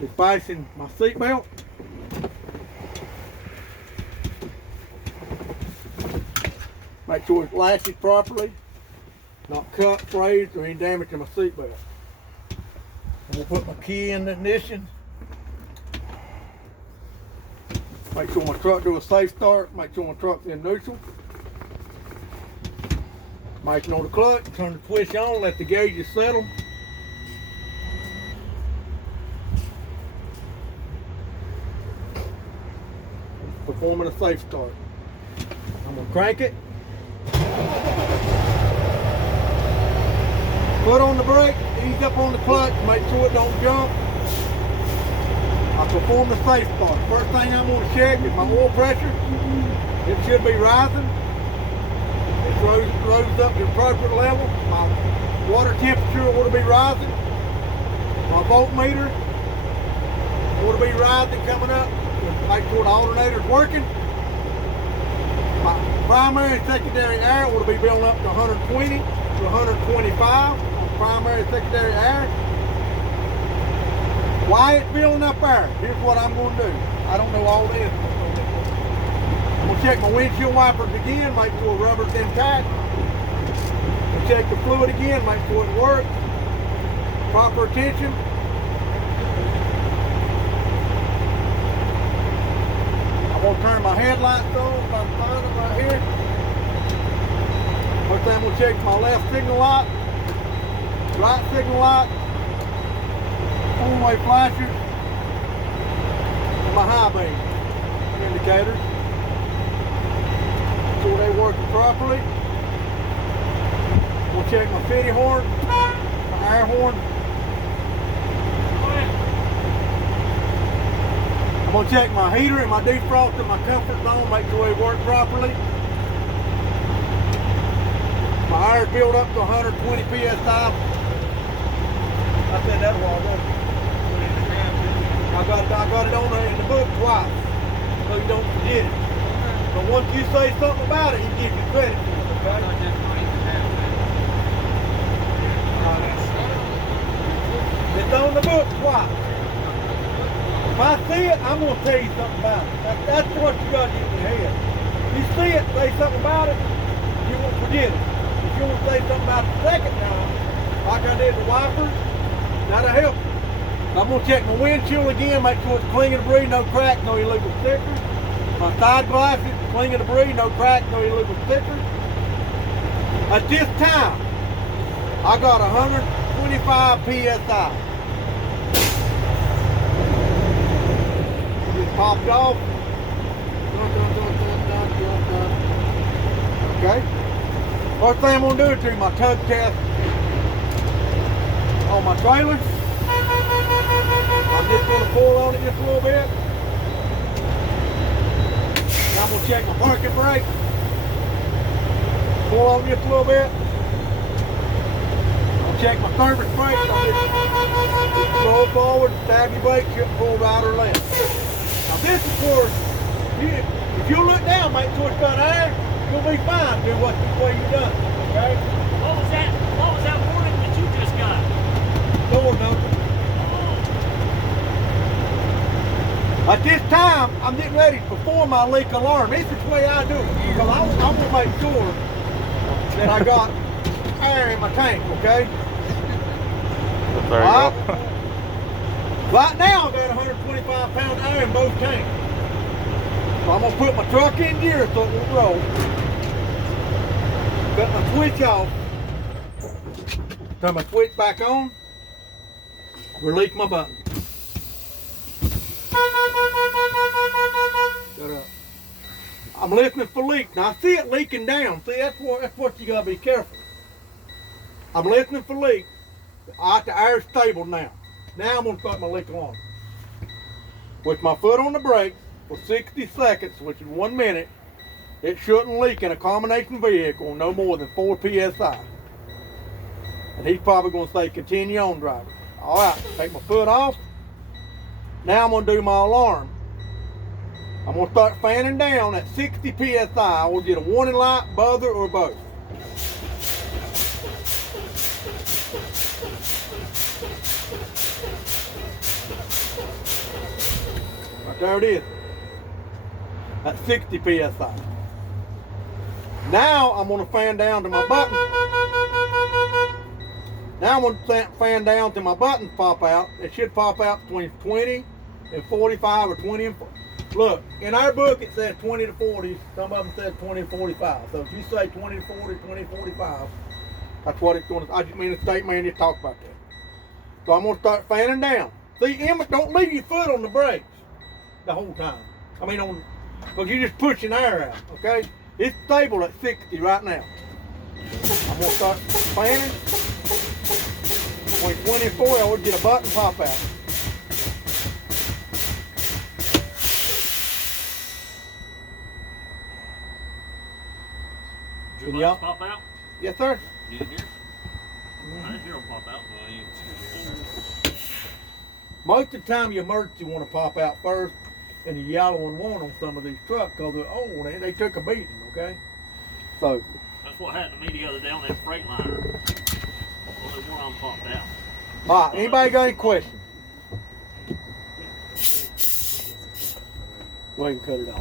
is fasten my seat belt. Make sure it latches properly, not cut, frayed, or any damage to my seat belt. I'm gonna put my key in the ignition. Make sure my truck do a safe start. Make sure my truck's in neutral. Make it on the clutch, turn the switch on, let the gauges settle. Performing a safe start. I'm gonna crank it. Foot on the brake, ease up on the clutch, make sure it don't jump. I perform the safe start. First thing I'm gonna check is my oil pressure. It should be rising. It rose up to the appropriate level. My water temperature ought to be rising. My voltmeter ought to be rising, coming up. Make sure the alternator's working. My primary and secondary air ought to be building up to 120 to 125 on primary and secondary air. Why it's building up air? Here's what I'm going to do. I don't know all this. I'm going to check my windshield wipers again, make sure the rubber's intact. I'll check the fluid again, make sure it works. Proper attention. I'm going to turn my headlights on if I can find them right here. First thing I'm going to check my left signal light, right signal light, one-way flashers, and my high beam indicators. Make sure they're working properly. We'll check my city horn, my air horn. I'm going to check my heater and my defrost and my comfort zone, make sure they work properly. My air's built up to 120 psi. I said that a while ago. I got it on there in the book twice, so you don't forget it. But once you say something about it, he gives you credit for it, okay? It's on the book twice. If I see it, I'm going to tell you something about it. That's what you got to get in your head. You see it, say something about it, you won't forget it. If you want to say something about it the second time, like I did the wipers, that'll help you. I'm going to check my windshield again, make sure it's clean and debris, no crack, no illegal stickers. My side glasses, clean and debris, no crack, no illegal stickers. At this time, I got 125 psi. Just popped off. Okay. First thing I'm going to do is do my tug test on my trailer. I'm just going to pull on it just a little bit. And I'm going to check my parking brake. Pull on just a little bit. I'll check my service brake. I'll just roll forward, stab your brake, should pull right or left. Now this is for, if you look down, make sure it's got air, you'll be fine. Do what the way you done, okay? What was that warning that you just got? Door open. At this time, I'm getting ready to perform my leak alarm. This is the way I do it, because I'm going to make sure that I got air in my tank, okay? There you go. Right now, I got 125 pound air in both tanks. So I'm going to put my truck in gear so it won't roll. Cut my switch off. Turn my switch back on. Release my button. Shut up. I'm listening for leaks. Now I see it leaking down. See, that's what you gotta be careful. I'm listening for leaks. The air's stable now. Now I'm gonna start my leak alarm. With my foot on the brake for 60 seconds, which is 1 minute, it shouldn't leak in a combination vehicle no more than 4 psi. And he's probably gonna say continue on, driver. All right, take my foot off. Now I'm going to do my alarm. I'm going to start fanning down at 60 psi. I will get a warning light, buzzer, or both. There it is. That's 60 PSI. Now I'm gonna fan down to my button. Now I'm gonna fan down till my buttons pop out. It should pop out between 20 and 45 or 20 and 40. Look, in our book it said 20 to 40. Some of them said 20 to 45. So if you say 20 to 40, 20 to 45, that's what it's going to. I just mean the state man just talked about that. So I'm going to start fanning down. See, Emma, don't leave your foot on the brakes the whole time. I mean, because you're just pushing air out, okay? It's stable at 60 right now. I'm going to start fanning. When 20 and 40, I would get a button pop out. Did Can your y'all- buttons pop out? Yes, sir. You didn't hear? I didn't hear them pop out. Well, you Most of the time, your emergency want to pop out first, and the yellow one won't on some of these trucks because they took a beating, okay? So, That's what happened to me the other day on that Freightliner. Only one of them popped out. all right, anybody got any questions? Go ahead and cut it off.